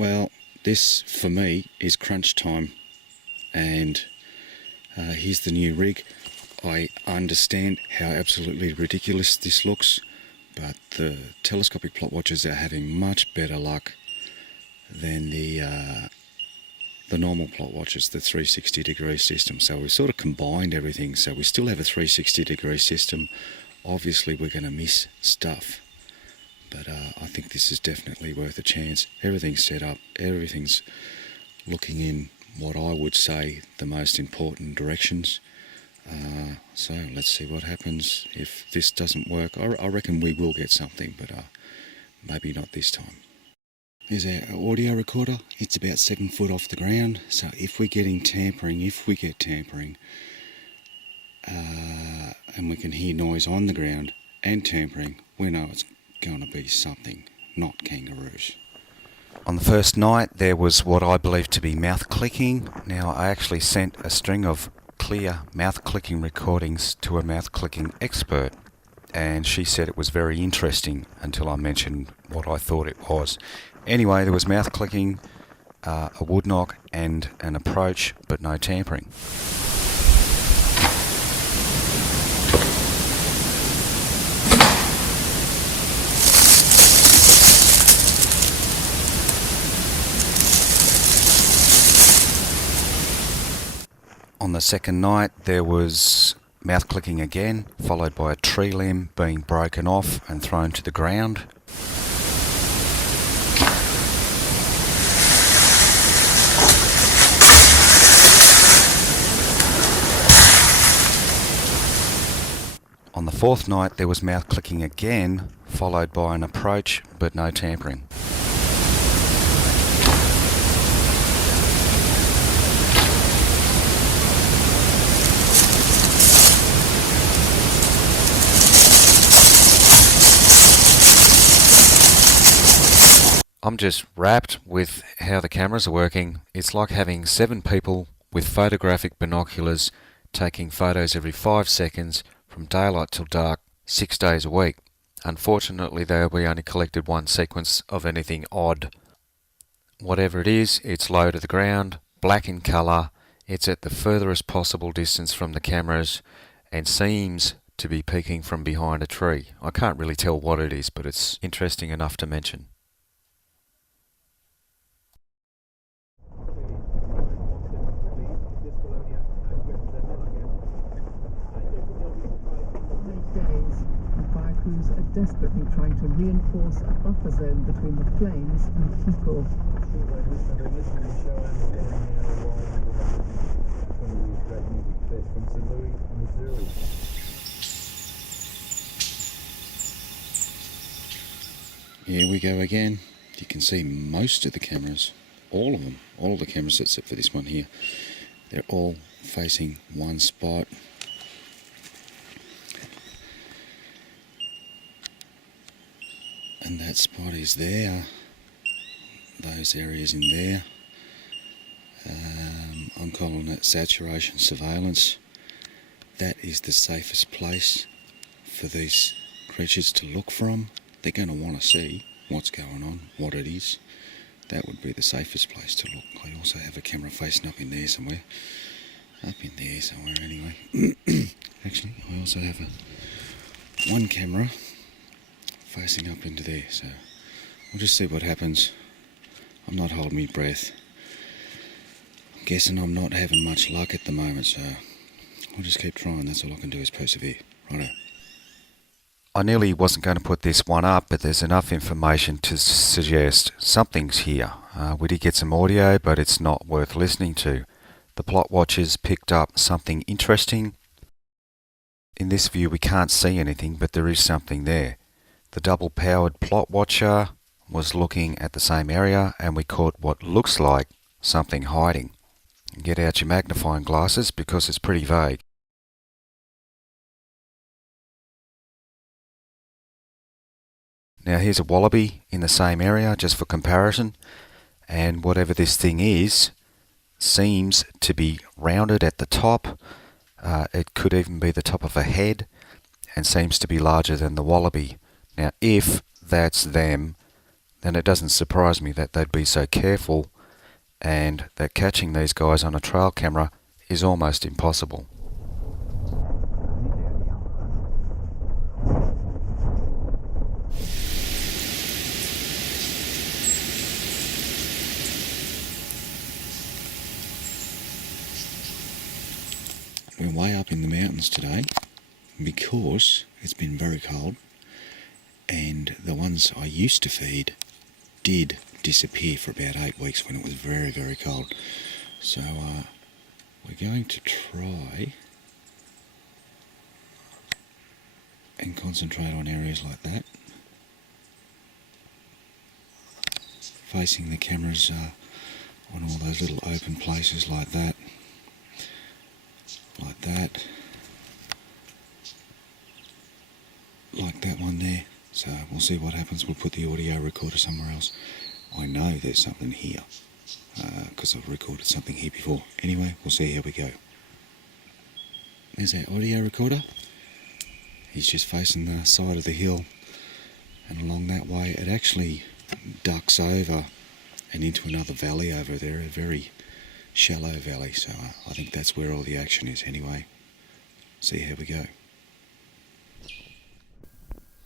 Well, this for me is crunch time, and here's the new rig. I understand how absolutely ridiculous this looks, but the telescopic plot watchers are having much better luck than the normal plot watchers, the 360 degree system. So we've sort of combined everything, so we still have a 360 degree system. Obviously we're going to miss stuff, but I think this is definitely worth a chance. Everything's set up, everything's looking in what I would say the most important directions. So let's see what happens if this doesn't work. I reckon we will get something, but maybe not this time. There's our audio recorder. It's about 7 foot off the ground, so if we get tampering, and we can hear noise on the ground and tampering, we know it's going to be something, not kangaroos. On the first night there was what I believe to be mouth clicking. Now I actually sent a string of clear mouth clicking recordings to a mouth clicking expert, and she said it was very interesting until I mentioned what I thought it was. Anyway, there was mouth clicking, a wood knock and an approach, but no tampering. On the second night there was mouth clicking again, followed by a tree limb being broken off and thrown to the ground. On the fourth night there was mouth clicking again, followed by an approach but no tampering. I'm just wrapped with how the cameras are working. It's like having 7 people with photographic binoculars taking photos every 5 seconds from daylight till dark, 6 days a week. Unfortunately though, we only collected one sequence of anything odd. Whatever it is, it's low to the ground, black in colour, it's at the furthest possible distance from the cameras and seems to be peeking from behind a tree. I can't really tell what it is, but it's interesting enough to mention. Desperately trying to reinforce a buffer zone between the flames and people. Here we go again. You can see most of the cameras, all of them, all the cameras except for this one here, they're all facing one spot. And that spot is there, those areas in there. I'm calling it saturation surveillance. That is the safest place for these creatures to look from. They're going to want to see what's going on, what it is. That would be the safest place to look. I also have a camera facing up in there somewhere. Up in there somewhere anyway. Actually, I also have one camera facing up into there, so we'll just see what happens. I'm not holding my breath. I'm guessing I'm not having much luck at the moment, so I'll just keep trying. That's all I can do is persevere. Righto. I nearly wasn't going to put this one up, but there's enough information to suggest something's here. We did get some audio, but it's not worth listening to. The plot watchers picked up something interesting. In this view we can't see anything, but there is something there. The double-powered plot watcher was looking at the same area and we caught what looks like something hiding. Get out your magnifying glasses because it's pretty vague. Now here's a wallaby in the same area just for comparison, and whatever this thing is seems to be rounded at the top. It could even be the top of a head and seems to be larger than the wallaby. Now if that's them, then it doesn't surprise me that they'd be so careful and that catching these guys on a trail camera is almost impossible. We're way up in the mountains today because it's been very cold, and the ones I used to feed did disappear for about 8 weeks when it was very, very cold. So we're going to try and concentrate on areas like that, facing the cameras on all those little open places like that, like that one there. So we'll see what happens. We'll put the audio recorder somewhere else. I know there's something here because I've recorded something here before. Anyway, we'll see how we go. There's our audio recorder. He's just facing the side of the hill, and along that way it actually ducks over and into another valley over there, a very shallow valley, so I think that's where all the action is. Anyway, see how we go.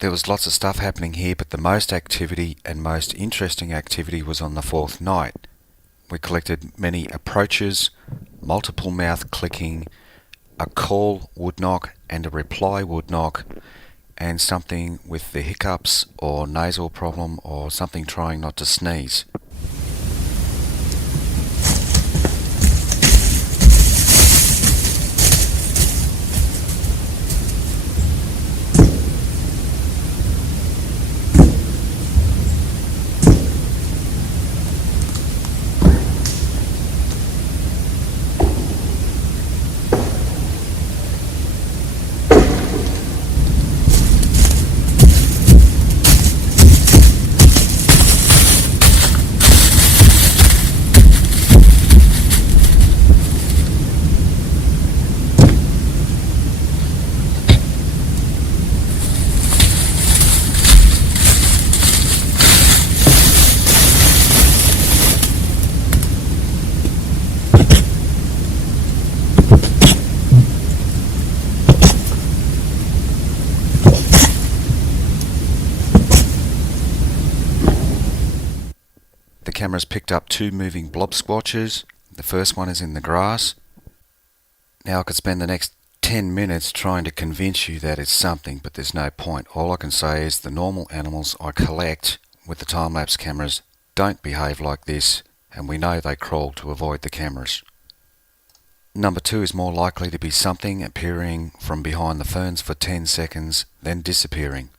There was lots of stuff happening here, but the most activity and most interesting activity was on the fourth night. We collected many approaches, multiple mouth clicking, a call would knock and a reply would knock, and something with the hiccups or nasal problem or something trying not to sneeze. The camera's picked up 2 moving blobsquatchers. The first one is in the grass. Now I could spend the next 10 minutes trying to convince you that it's something, but there's no point. All I can say is the normal animals I collect with the time-lapse cameras don't behave like this, and we know they crawl to avoid the cameras. Number 2 is more likely to be something appearing from behind the ferns for 10 seconds, then disappearing.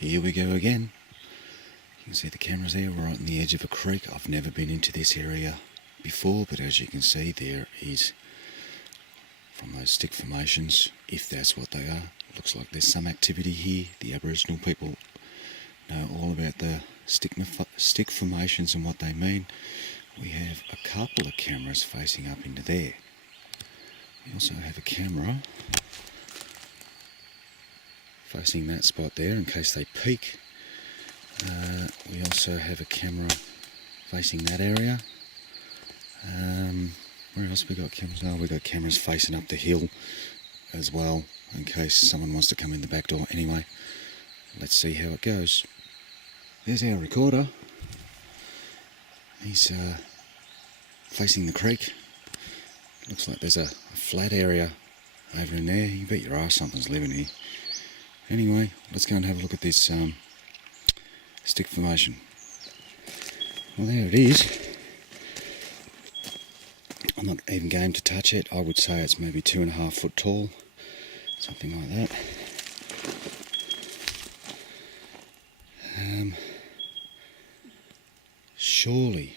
Here we go again. You can see the cameras there. We're right on the edge of a creek. I've never been into this area before, but as you can see, there is, from those stick formations, if that's what they are, looks like there's some activity here. The Aboriginal people know all about the stick formations and what they mean. We have a couple of cameras facing up into there. We also have a camera facing that spot there in case they peek. We also have a camera facing that area. Where else we got cameras? Oh, we got cameras facing up the hill as well in case someone wants to come in the back door. Anyway, let's see how it goes. There's our recorder. He's facing the creek. Looks like there's a flat area over in there. You bet your ass something's living here. Anyway, let's go and have a look at this stick formation. Well, there it is. I'm not even game to touch it. I would say it's maybe 2.5 foot tall, something like that. surely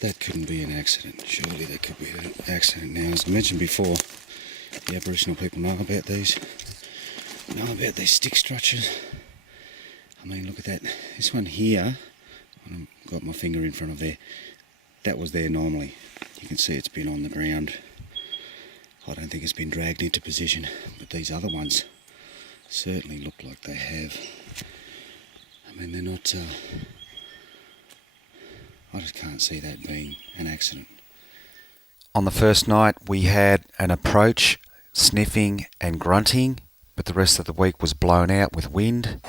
that couldn't be an accident. Surely that could be an accident. Now, as I mentioned before, the Aboriginal people know about these stick structures. I mean, look at that. This one here, I've got my finger in front of there, that was there normally. You can see it's been on the ground. I don't think it's been dragged into position, but these other ones certainly look like they have. I mean, they're not... I just can't see that being an accident. On the first night we had an approach, sniffing and grunting, but the rest of the week was blown out with wind.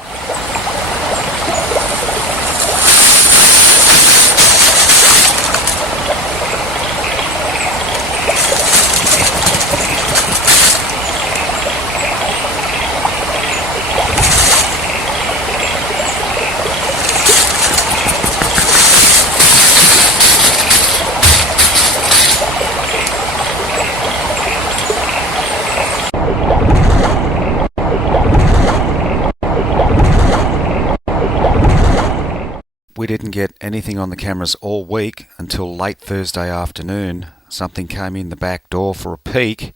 We didn't get anything on the cameras all week until late Thursday afternoon. Something came in the back door for a peek.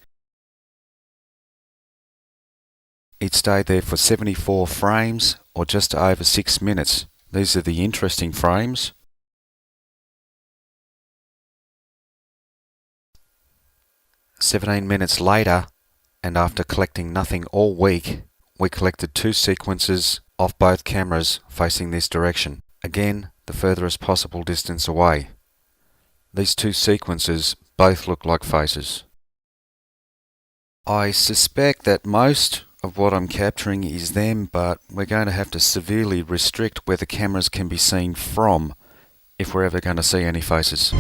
It stayed there for 74 frames, or just over 6 minutes. These are the interesting frames. "17 minutes later, and after collecting nothing all week, we collected 2 sequences of both cameras facing this direction. Again, the furthest possible distance away. These 2 sequences both look like faces. I suspect that most of what I'm capturing is them, but we're going to have to severely restrict where the cameras can be seen from if we're ever going to see any faces.